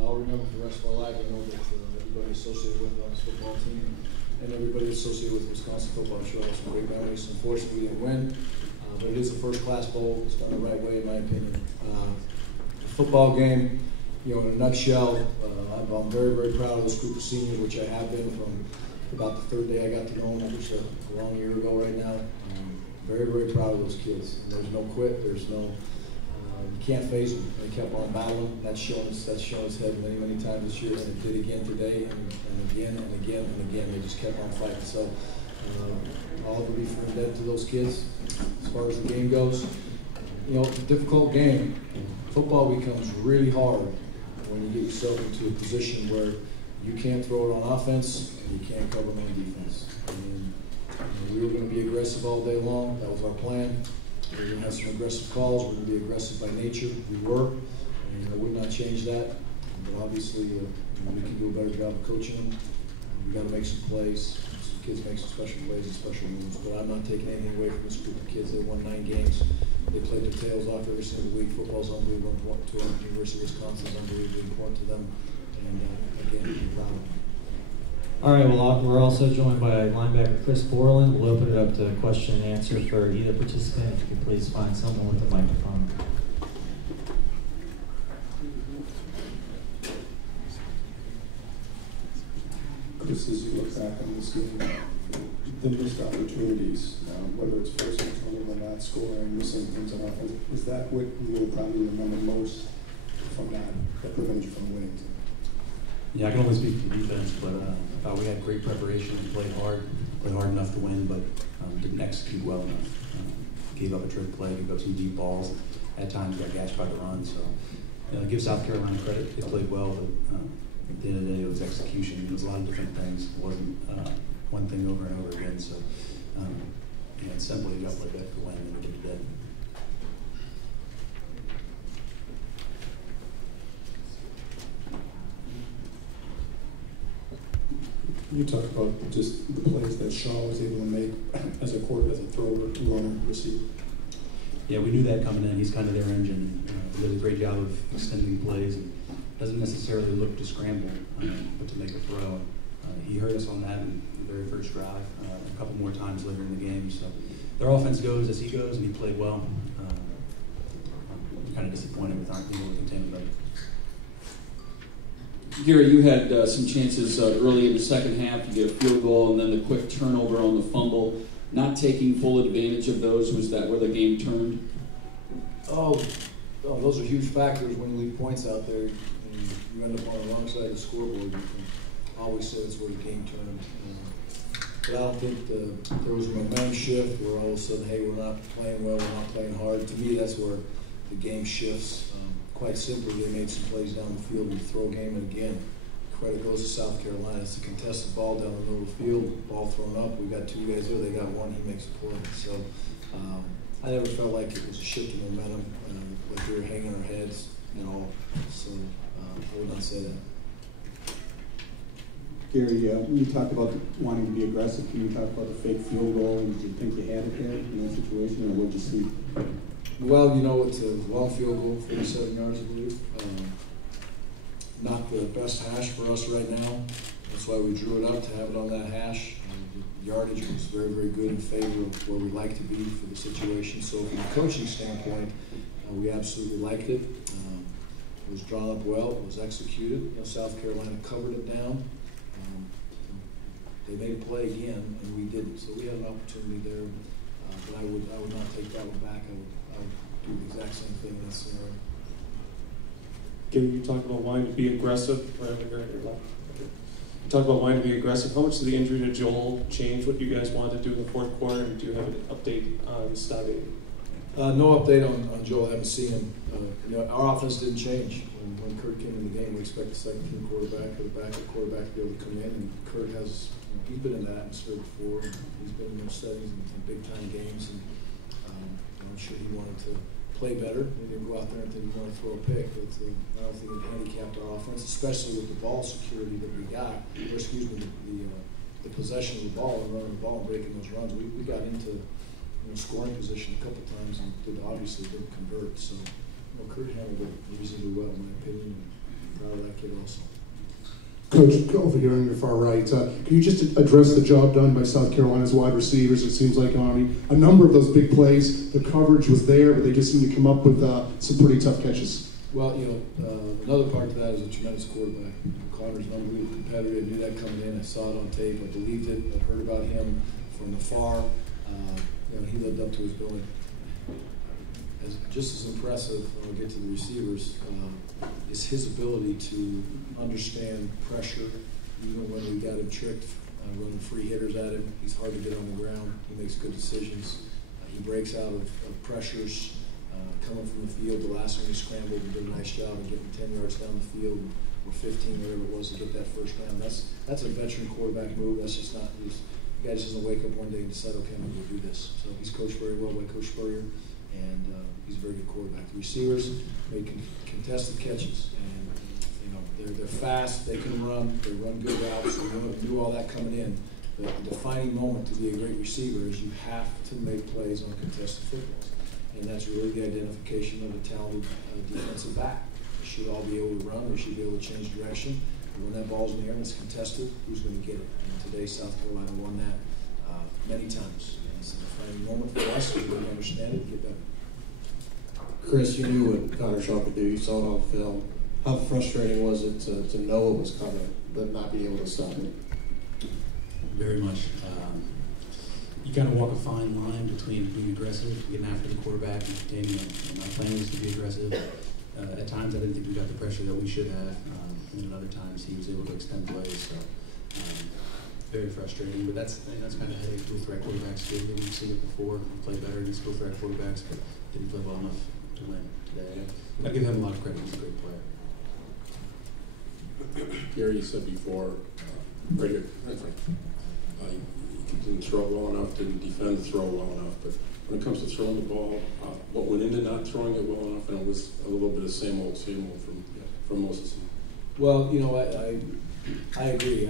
I'll remember for the rest of our life. I know that everybody associated with this football team and everybody associated with Wisconsin football, I'm sure have some great memories. Unfortunately, we didn't win, but it is a first-class bowl. It's done the right way, in my opinion. The football game, in a nutshell, I'm very, very proud of this group of seniors, which I have been from about the third day I got to know them, which was a long year ago right now. Very, very proud of those kids. There's no quit. There's no, you can't phase them. They kept on battling. That's shown its head many, many times this year, and it did again today, and again and again and again. They just kept on fighting. So all the grief and debt to those kids. As far as the game goes, it's a difficult game. Football becomes really hard when you get yourself into a position where you can't throw it on offense, and you can't cover it on defense. We were going to be aggressive all day long. That was our plan. We were going to have some aggressive calls. We were going to be aggressive by nature. We were, and I would not change that. But obviously, we can do a better job of coaching them. We got to make some plays. Some kids make some special plays and special moves. But I'm not taking anything away from this group of kids. They won 9 games. They played their tails off every single week. Football's unbelievably important to them. The University of Wisconsin is unbelievably important to them. And again, I'm proud of them. All right, well, we're also joined by linebacker Chris Borland. We'll open it up to question and answer for either participant. If you could please find someone with a microphone. Chris, as you look back on this game, the missed opportunities, whether it's forcing a turnover or not scoring, missing things on offense, is that what you'll probably remember most from that prevented you from winning? Yeah, I can only speak for defense, but I thought we had great preparation and played hard enough to win, but didn't execute well enough. Gave up a trick play, gave up some deep balls. At times got gashed by the run, so give South Carolina credit. They played well, but at the end of the day, it was execution. It was a lot of different things. It wasn't one thing over and over again, so it's simply got to play better to win than we did today. You talk about just the plays that Shaw was able to make as a thrower, runner, receiver. Yeah, we knew that coming in. He's kind of their engine. He does a great job of extending plays and doesn't necessarily look to scramble, but to make a throw. He hurt us on that in the very first drive, a couple more times later in the game. So their offense goes as he goes, and he played well. I'm kind of disappointed with not being able to contain him. Gary, you had some chances early in the second half. You get a field goal and then the quick turnover on the fumble. Not taking full advantage of those, was that where the game turned? Oh, those are huge factors when you leave points out there. And you end up on the wrong side of the scoreboard. You can always say that's where the game turned. But I don't think there was a momentum shift where all of a sudden, hey, we're not playing well, we're not playing hard. To me, that's where the game shifts. Quite simply, they made some plays down the field with the throw game, and again, credit goes to South Carolina. It's a contested ball down the middle of the field, ball thrown up. We got 2 guys there, they got 1, he makes a play. So I never felt like it was a shift in momentum, like we were hanging our heads at all. So I would not say that. Gary, you talked about wanting to be aggressive. Can you talk about the fake field goal, and did you think you had it there in that situation, or what did you see? Well, it's a long field goal, 47 yards, I believe. Not the best hash for us right now. That's why we drew it up to have it on that hash. The yardage was very, very good in favor of where we like to be for the situation. So from a coaching standpoint, we absolutely liked it. It was drawn up well. It was executed. South Carolina covered it down. They made a play again, and we didn't. So we had an opportunity there. But I would not take that one back. I would do the exact same thing in this scenario. Gary, you talked about wanting to be aggressive. You talked about wanting to be aggressive. How much did the injury to Joel change what you guys wanted to do in the fourth quarter? And do you have an update on Stave? No update on Joel. I haven't seen him. Our offense didn't change. When Kurt came in the game, we expect the second-team quarterback or the backup quarterback to be able to come in. And Kurt has, he's been in that atmosphere before. He's been in those settings in big-time games. And I'm sure he wanted to play better. He didn't go out there and think he wanted to throw a pick. But I don't think it handicapped our offense, especially with the ball security that we got. Or excuse me, the possession of the ball and running the ball and breaking those runs. We got into scoring position a couple times and obviously didn't convert. So Kurt handled it reasonably well, in my opinion. proud of that kid also. Coach, over here on your far right, can you just address the job done by South Carolina's wide receivers? It seems like on a number of those big plays, the coverage was there, but they just seem to come up with some pretty tough catches. Well, another part to that is a tremendous quarterback. Connor's an unbelievable competitor. I knew that coming in. I saw it on tape. I believed it. I heard about him from afar. He lived up to his billing. Just as impressive, when we get to the receivers, is his ability to understand pressure, even when we got him tricked, running free hitters at him. He's hard to get on the ground. He makes good decisions. He breaks out of pressures coming from the field. The last one he scrambled and did a nice job of getting 10 yards down the field, or 15, whatever it was, to get that first down. That's a veteran quarterback move. That's just not the guy just doesn't wake up one day and decide, okay, I'm going to do this. So he's coached very well by Coach Spurrier, and he's a very good quarterback. The receivers make contested catches, and they're fast. They can run. They run good routes. We knew all that coming in. The defining moment to be a great receiver is you have to make plays on contested footballs, and that's really the identification of a talented defensive back. They should all be able to run. They should be able to change direction. And when that ball's in the air and it's contested, who's going to get it? And today, South Carolina won that many times. And it's a defining moment for us. We really understand it and get better. Chris, you knew what Connor Shaw could do. You saw it on film. How frustrating was it to know it was coming, but not be able to stop it? Very much. You kind of walk a fine line between being aggressive, getting after the quarterback, and containing him. My plan was to be aggressive. At times, I didn't think we got the pressure that we should have. And at other times, he was able to extend plays. So, very frustrating. But that's kind of headache dual threat quarterbacks do. We've seen it before. We play better against dual threat quarterbacks, but didn't play well enough to win today. I give him a lot of credit. He's a great player. Gary, you said before, right here, you didn't throw well enough, didn't defend the throw well enough, but when it comes to throwing the ball, what went into not throwing it well enough, and it was a little bit of same old from Moses. Well, I agree.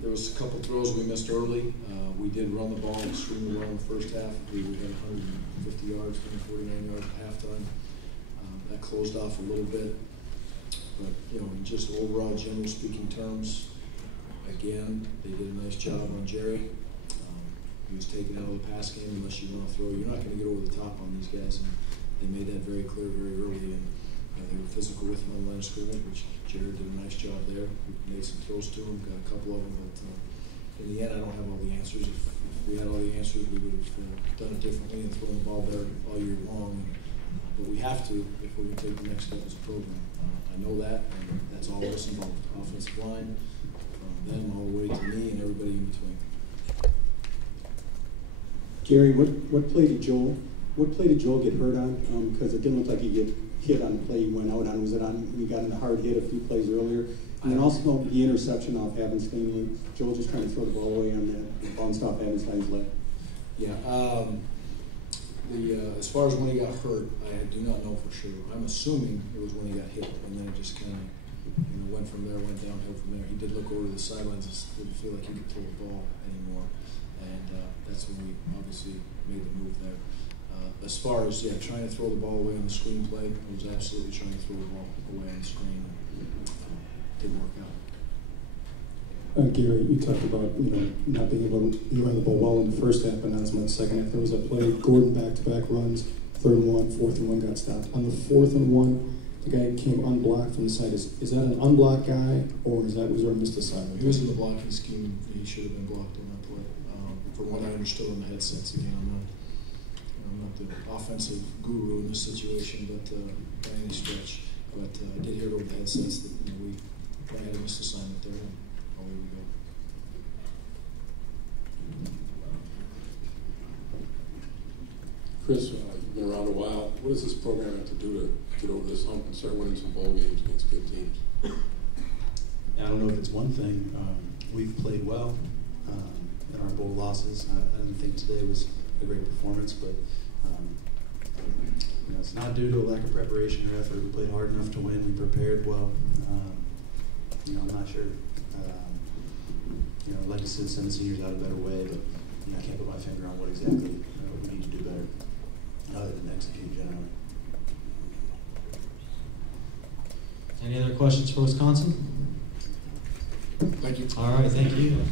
There was a couple throws we missed early. We did run the ball extremely well in the first half. We had 150 yards, 149 yards at halftime. That closed off a little bit. But, in just overall, general speaking terms, again, they did a nice job on Jerry. He was taken out of the pass game. Unless you want to throw, you're not going to get over the top on these guys. And they made that very clear very early. And they were physical with him on the line of scrimmage, which Jerry did a nice job there. We made some throws to him, got a couple of them. But in the end, I don't have all the answers. If we had all the answers, we would have done it differently and thrown the ball better all year long. But we have to if we're going to take the next step as a program. I know that, and that's all of us involved. Offensive line, from them all the way to me and everybody in between. Gary, what play did Joel get hurt on? Because it didn't look like he get hit on the play he went out on. Was it on when he got in a hard hit a few plays earlier? And then also the interception off Havenstein. Joel just trying to throw the ball away on that bounced off Havenstein's leg. Yeah. As far as when he got hurt, I do not know for sure. I'm assuming it was when he got hit, and then it just kind of went from there, went downhill from there. He did look over to the sidelines, just didn't feel like he could throw the ball anymore, and that's when we obviously made the move there. As far as trying to throw the ball away on the screen play, I was absolutely trying to throw the ball away on the screen. Didn't work out. Gary, you talked about not being able to run the ball well in the first half, but not as much second half. There was a play, Gordon back-to-back runs, 3rd and 1, 4th and 1 got stopped. On the 4th and 1, the guy came unblocked from the side. Is that an unblocked guy, or was there a missed assignment? He was in the blocking scheme. He should have been blocked on that play. From what I understood on the headsets, again, I'm not the offensive guru in this situation, but by any stretch. But I did hear it over the headsets that we probably had a missed assignment there. Away we go. Chris, you've been around a while. What does this program have to do to get over this hump and start winning some bowl games against good teams? I don't know if it's one thing. We've played well in our bowl losses. I didn't think today was a great performance, but it's not due to a lack of preparation or effort. We played hard enough to win. We prepared well. I'm not sure. I'd like to send the seniors out a better way, but I can't put my finger on what exactly we need to do better, other than execute generally. Any other questions for Wisconsin? Thank you. All right, thank you.